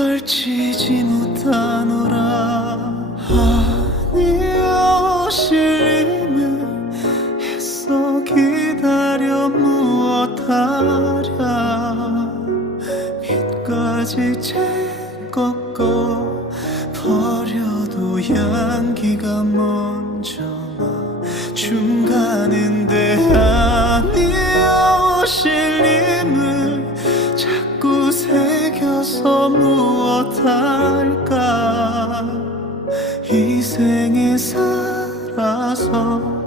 떨치지 못하노라. 아니여 실림을 했어. 기다려 빛까지 채 꺾어 버려도 향기가 먼저마 중간인데 아니여 실림을 자꾸 새겨서 무엇할까? 이 생에 살아서